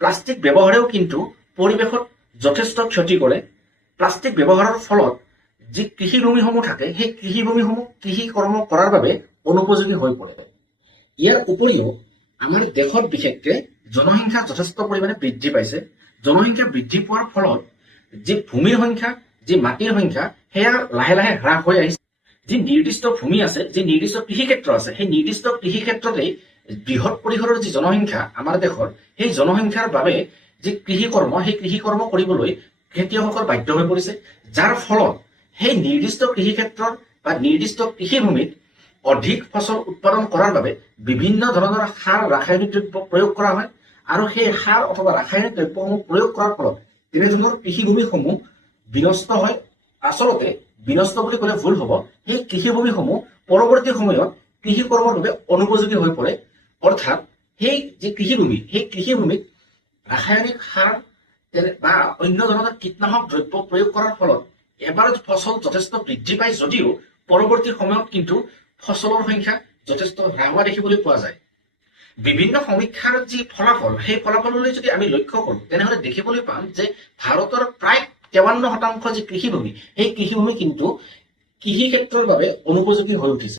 Plastic ব্যৱহাৰেও কিন্তু পৰিৱেশত যথেষ্ট ক্ষতি কৰে। প্লাষ্টিক ব্যৱহাৰৰ ফলত যি কৃষিভূমিসমূহ থাকে সেই কৃষিভূমিসমূহ কৃষি কৰ্ম কৰাৰ বাবে অনুপযোগী হৈ পৰে। ইয়াৰ উপৰিও আমাৰ দেশত বিশেষকৈ জনসংখ্যা যথেষ্ট পৰিমাণে বৃদ্ধি পাইছে। জনসংখ্যা বৃদ্ধি পোৱাৰ ফলত যি ভূমিৰ সংখ্যা, যি মাটিৰ সংখ্যা সেয়া লাহে লাহে হ্ৰাস হৈ আহিছে। যি নিৰ্দিষ্ট ভূমি আছে, যি নিৰ্দিষ্ট কৃষিক্ষেত্ৰ আছে, সেই নিৰ্দিষ্ট কৃষিক্ষেত্ৰতেই বৃহৎ পৰিসৰৰ যি জনসংখ্যা আমাৰ দেশৰ, সেই জনসংখ্যাৰ বাবে যি কৃষিকৰ্ম, সেই কৃষিকৰ্ম কৰিবলৈ খেতিয়কসকল বাধ্য হৈ পৰিছে। যাৰ ফলত সেই নিৰ্দিষ্ট কৃষিক্ষেত্ৰৰ বা নিৰ্দিষ্ট কৃষিভূমিত অধিক ফচল উৎপাদন কৰাৰ বাবে বিভিন্ন ধৰণৰ সাৰ, ৰাসায়নিক দ্ৰব্য প্ৰয়োগ কৰা হয় আৰু সেই সাৰ অথবা ৰাসায়নিক দ্ৰব্যসমূহ প্ৰয়োগ কৰাৰ ফলত তেনেধৰণৰ কৃষিভূমিসমূহ বিনষ্ট হয়। আচলতে বিনষ্ট বুলি ক'লে ভুল হ'ব, সেই কৃষিভূমিসমূহ পৰৱৰ্তী সময়ত কৃষি কৰ্মৰ বাবে অনুপযোগী হৈ পৰে। অৰ্থাৎ সেই যি কৃষিভূমি, সেই কৃষিভূমিত ৰাসায়নিক সাৰ বা অন্য ধৰণৰ কীটনাশক দ্ৰব্য প্ৰয়োগ কৰাৰ ফলত এবাৰ ফচল যথেষ্ট বৃদ্ধি পায় যদিও পৰৱৰ্তী সময়ত কিন্তু ফচলৰ সংখ্যা যথেষ্ট হ্ৰাস হোৱা দেখিবলৈ পোৱা যায়। বিভিন্ন সমীক্ষাৰ যি ফলাফল, সেই ফলাফললৈ যদি আমি লক্ষ্য কৰোঁ তেনেহ'লে দেখিবলৈ পাম যে ভাৰতৰ প্ৰায় 53% যি কৃষিভূমি, সেই কৃষিভূমি কিন্তু কৃষি ক্ষেত্ৰৰ বাবে অনুপযোগী হৈ উঠিছে।